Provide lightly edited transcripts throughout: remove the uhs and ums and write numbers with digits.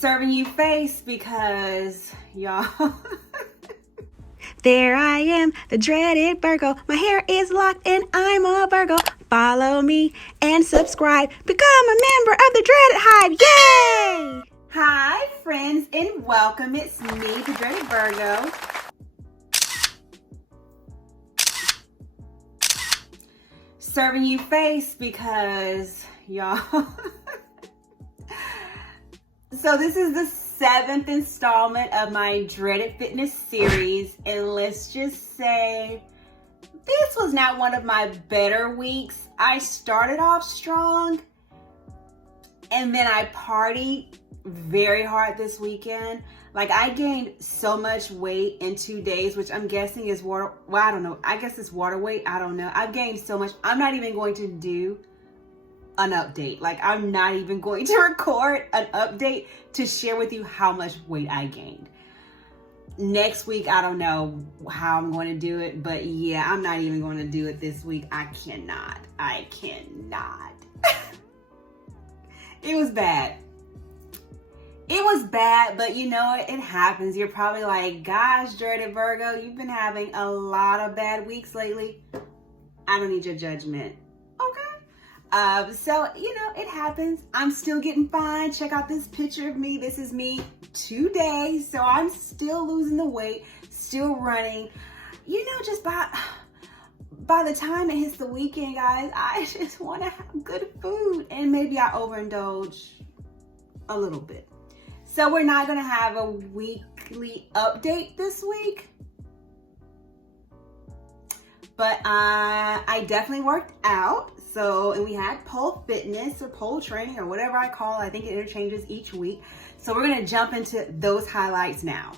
serving you face because y'all. There I am, the dreaded Virgo. My hair is locked and I'm a Virgo. Follow me and subscribe. Become a member of the Dreaded Hive. Yay! Hi, friends, and welcome. It's me, the dreaded Virgo. Serving you face because y'all. So this is the 7th installment of my Dreaded Fitness series, and let's just say this was not one of my better weeks. I started off strong and then I partied very hard this weekend. Like, I gained so much weight in 2 days, which I'm guessing is water. Well, I don't know. I guess it's water weight. I don't know. I've gained so much. I'm not even going to do an update. Like, I'm not even going to record an update to share with you how much weight I gained. Next week, I don't know how I'm going to do it, but yeah, I'm not even going to do it this week. I cannot. It was bad. It was bad, but you know, it happens. You're probably like, gosh, Dreaded Virgo, you've been having a lot of bad weeks lately. I don't need your judgment. Okay. So, you know, it happens. I'm still getting fine. Check out this picture of me. This is me today. So I'm still losing the weight, still running. You know, just by the time it hits the weekend, guys, I just want to have good food. And maybe I overindulge a little bit. So we're not going to have a weekly update this week. But I definitely worked out. So, and we had pole fitness or pole training or whatever I call it. I think it interchanges each week. So we're going to jump into those highlights now.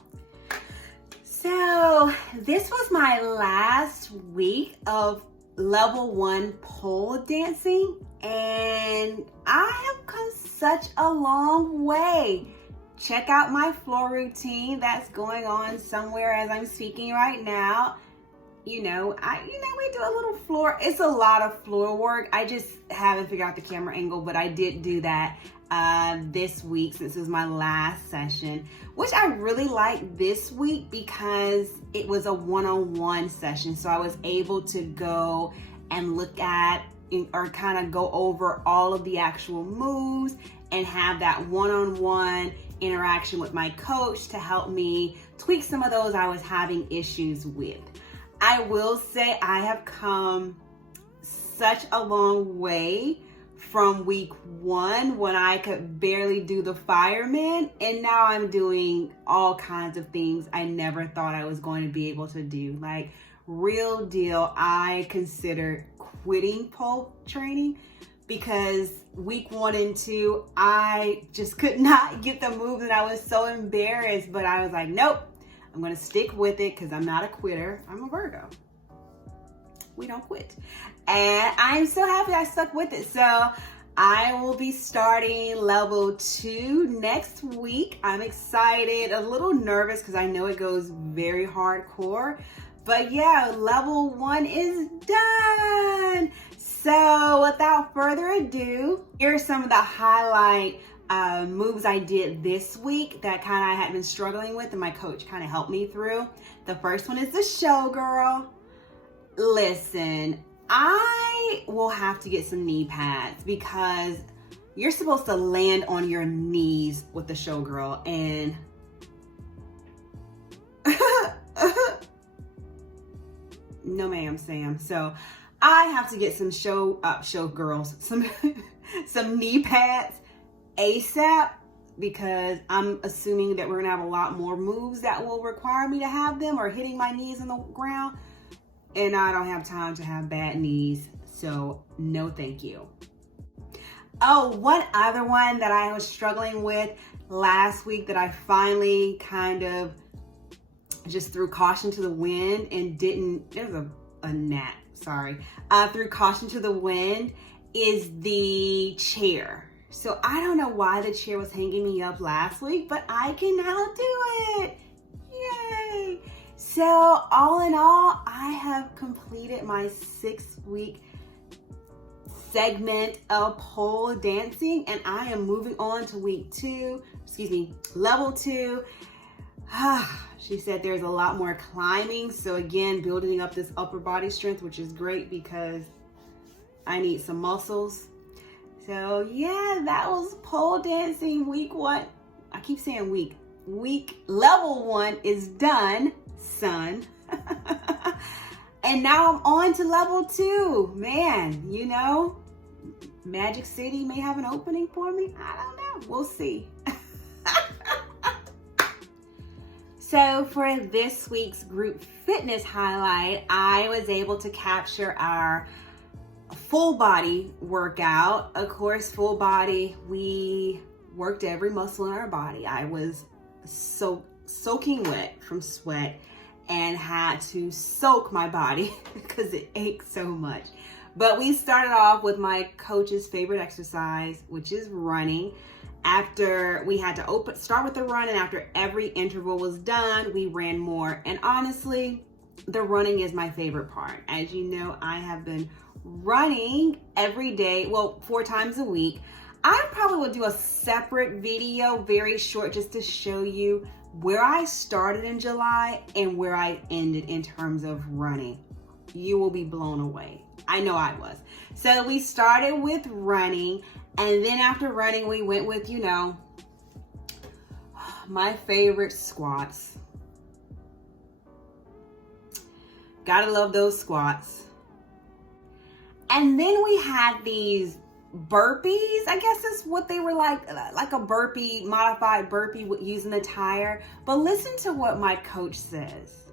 So this was my last week of level 1 pole dancing. And I have come such a long way. Check out my floor routine that's going on somewhere as I'm speaking right now. We do a little floor. It's a lot of floor work. I just haven't figured out the camera angle, but I did do that this week since it was my last session, which I really liked this week because it was a one-on-one session. So I was able to go and look at or kind of go over all of the actual moves and have that one-on-one interaction with my coach to help me tweak some of those I was having issues with. I will say I have come such a long way from week 1 when I could barely do the fireman, and now I'm doing all kinds of things I never thought I was going to be able to do. Like, real deal, I consider quitting pole training because week 1 and 2, I just could not get the moves and I was so embarrassed, but I was like, nope. I'm going to stick with it because I'm not a quitter. I'm a Virgo. We don't quit. And I'm so happy I stuck with it. So I will be starting level 2 next week. I'm excited, a little nervous because I know it goes very hardcore. But yeah, level 1 is done. So without further ado, here are some of the highlight moves I did this week that I had been struggling with and my coach kind of helped me through. The first one is the showgirl. Listen, I will have to get some knee pads because you're supposed to land on your knees with the showgirl, and no ma'am, Sam. So I have to get some showgirls, some knee pads ASAP, because I'm assuming that we're gonna have a lot more moves that will require me to have them or hitting my knees on the ground, and I don't have time to have bad knees, so no thank you. Oh, one other one that I was struggling with last week that I finally kind of just threw caution to the wind and didn't, there's a gnat, sorry, threw caution to the wind is the chair. So I don't know why the chair was hanging me up last week, but I can now do it. Yay. So all in all, I have completed my 6-week segment of pole dancing, and I am moving on to week 2. level 2. She said there's a lot more climbing. So again, building up this upper body strength, which is great because I need some muscles. So yeah, that was pole dancing week 1. I keep saying week. Level 1 is done, son. And now I'm on to level 2. Man, you know, Magic City may have an opening for me. I don't know. We'll see. So for this week's group fitness highlight, I was able to capture our full body workout. Of course, full body, we worked every muscle in our body. I was soaking wet from sweat and had to soak my body because it ached so much. But we started off with my coach's favorite exercise, which is running. After we had to start with the run, and after every interval was done, we ran more. And honestly, the running is my favorite part. As you know, I have been running every day, well, 4 times a week. I probably will do a separate video, very short, just to show you where I started in July and where I ended in terms of running. You will be blown away. I know I was. So we started with running, and then after running, we went with, you know, my favorite squats. Gotta love those squats. And then we had these burpees. I guess that's what they were like a burpee, modified burpee using the tire. But listen to what my coach says.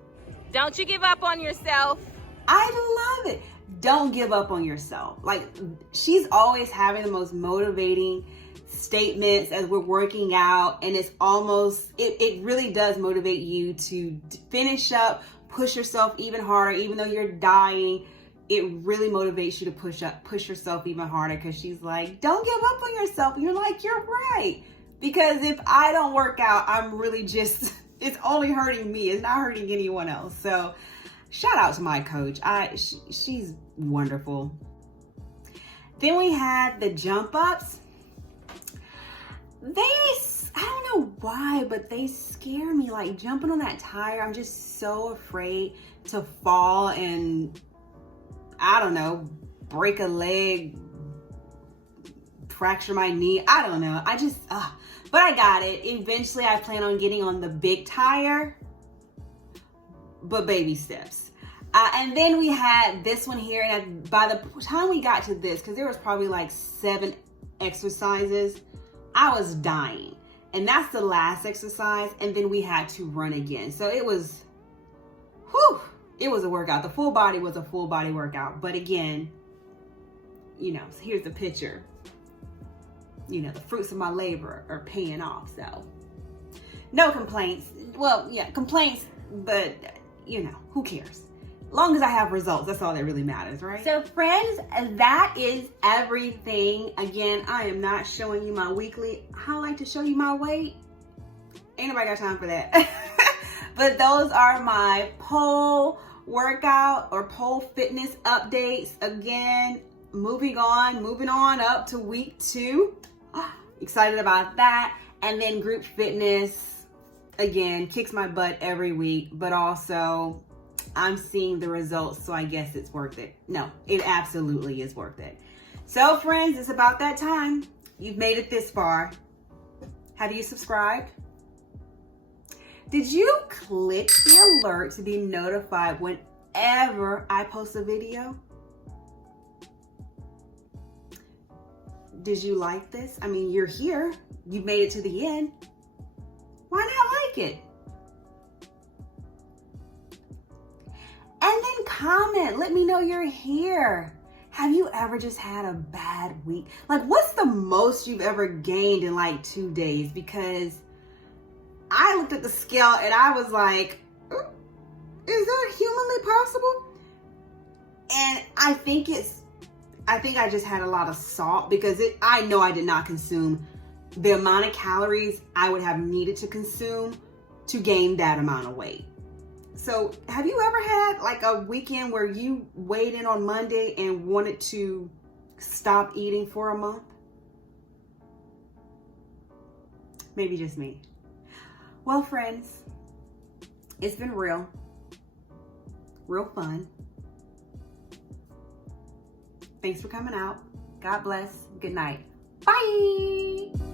Don't you give up on yourself. I love it. Don't give up on yourself. Like, she's always having the most motivating statements as we're working out, and it's almost, it really does motivate you to finish up, push yourself even harder, even though you're dying. It really motivates you to push yourself even harder, because she's like, don't give up on yourself. And you're like, you're right. Because if I don't work out, I'm really just, it's only hurting me. It's not hurting anyone else. So shout out to my coach. She's wonderful. Then we had the jump ups. I don't know why, but they scare me. Like, jumping on that tire, I'm just so afraid to fall and, I don't know, break a leg, fracture my knee. I don't know. But I got it. Eventually, I plan on getting on the big tire, but baby steps. And then we had this one here, and by the time we got to this, because there was probably like 7 exercises, I was dying. And that's the last exercise, and then we had to run again. So it was, it was a workout. The full body was a full body workout. But again, you know, here's the picture. You know, the fruits of my labor are paying off. So no complaints. Well, yeah, complaints, but you know, who cares? As long as I have results, that's all that really matters, right? So friends, that is everything. Again, I am not showing you my weekly. I like to show you my weight. Ain't nobody got time for that. But those are my pole workout or pole fitness updates. Again, moving on up to week 2. Excited about that. And then group fitness, again, kicks my butt every week, but also I'm seeing the results, so I guess it's worth it. No, it absolutely is worth it. So friends, it's about that time. You've made it this far. Have you subscribed? Did you click the alert to be notified whenever I post a video? Did you like this? I mean, you're here. You made it to the end. Why not like it? And then comment. Let me know you're here. Have you ever just had a bad week? Like, what's the most you've ever gained in like 2 days? Because I looked at the scale and I was like, is that humanly possible? And I think I just had a lot of salt, because I know I did not consume the amount of calories I would have needed to consume to gain that amount of weight. So have you ever had like a weekend where you weighed in on Monday and wanted to stop eating for a month? Maybe just me. Well, friends, it's been real fun. Thanks for coming out. God bless. Good night. Bye.